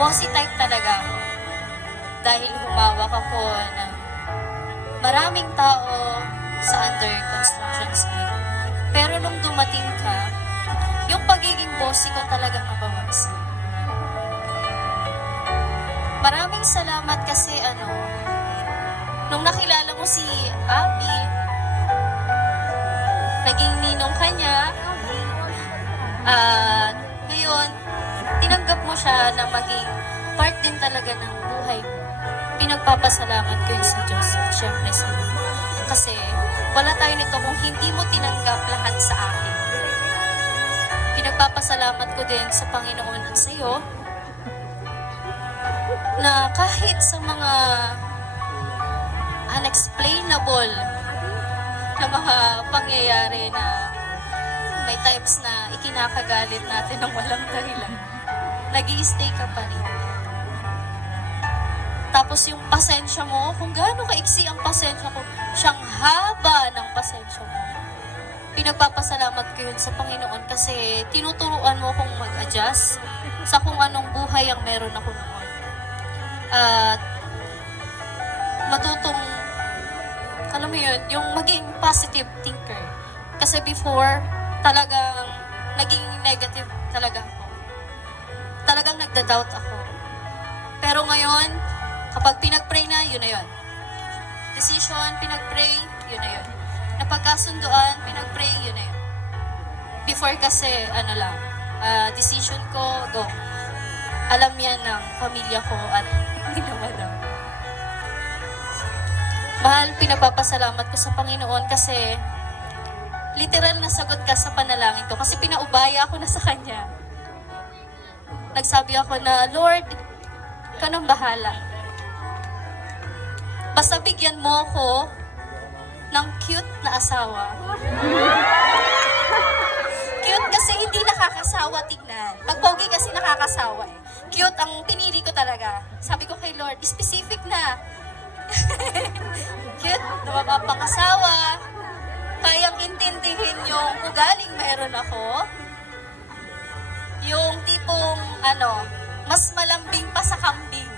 bossy type talaga ako. Dahil humawak ako ng maraming tao sa under construction site. Pero nung dumating ka, yung pagiging bossy ko talagang nabawasan. Maraming salamat kasi nung nakilala mo si Abby, naging ninong ka niya, at ngayon, tinanggap mo siya na maging part din talaga ng buhay mo. Pinagpapasalamat ko yun sa Diyos at syempre sa iyo. Kasi wala tayo nito kung hindi mo tinanggap lahat sa akin. Pinagpapasalamat ko din sa Panginoon at sa iyo na kahit sa mga unexplainable na mga pangyayari na may times na ikinakagalit natin ng walang dahilan, nag-i-stay ka pa rin. Tapos yung pasensya mo, kung gaano kaiksi ang pasensya ko, siyang haba ng pasensya mo. Pinagpapasalamat ko yun sa Panginoon kasi tinuturuan mo akong mag-adjust sa kung anong buhay ang meron ako noon. At matutong, alam mo yun, yung maging positive thinker. Kasi before, talagang naging negative talaga ako. Talagang nagda-doubt ako. Pero ngayon, kapag pinag-pray na, yun na yun. Decision, pinag-pray, yun na yun. Napagkasunduan, pinag-pray, yun na yun. Before kasi, decision ko, go. Alam yan ng pamilya ko at hindi naman ako. Mahal, pinagpapasalamat ko sa Panginoon kasi literal na sagot ka sa panalangin ko kasi pinaubaya ako na sa Kanya. Nagsabi ako na, Lord, ikaw nang bahala. Basta bigyan mo ko ng cute na asawa. Cute kasi hindi nakakasawa tignan. Pag pogi kasi nakakasawa eh. Cute ang pinili ko talaga. Sabi ko kay Lord, specific na. Cute, na mapapangasawa. Kayang intindihin yung ugaling meron ako. Yung tipong, mas malambing pa sa kambing.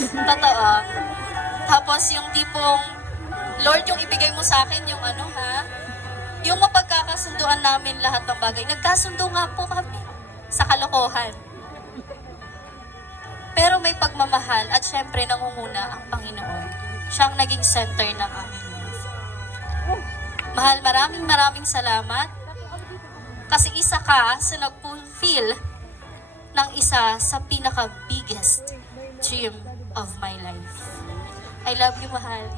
Totoo. Tapos yung tipong, Lord, yung ibigay mo sa akin, yung yung mapagkakasunduan namin lahat ng bagay. Nagkasundo nga po kami sa kalokohan. Pero may pagmamahal at syempre nangunguna ang Panginoon. Siya ang naging center ng aming life. Mahal, maraming salamat. Kasi isa ka sa nag-fulfill ng isa sa pinaka-biggest dream of my life. I love you, mahal.